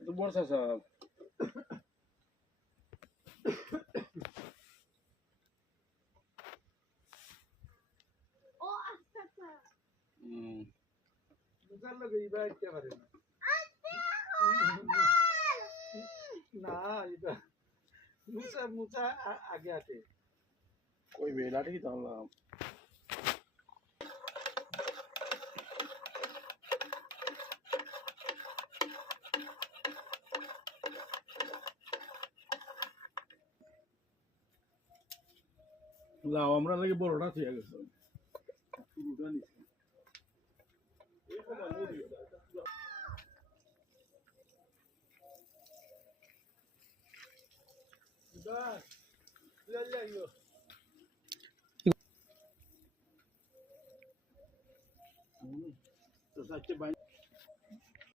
তো বড় চাচা মুসার লোক এইবার কে পারে না এটা মুসা মুসা আগে আছে কই বেলাটি কি তাহলে লাও আমরা লাগে বড়টা ঠিক আছে শুরুটা নিছি এই সময় নদী বাস লাইলো তো সাথে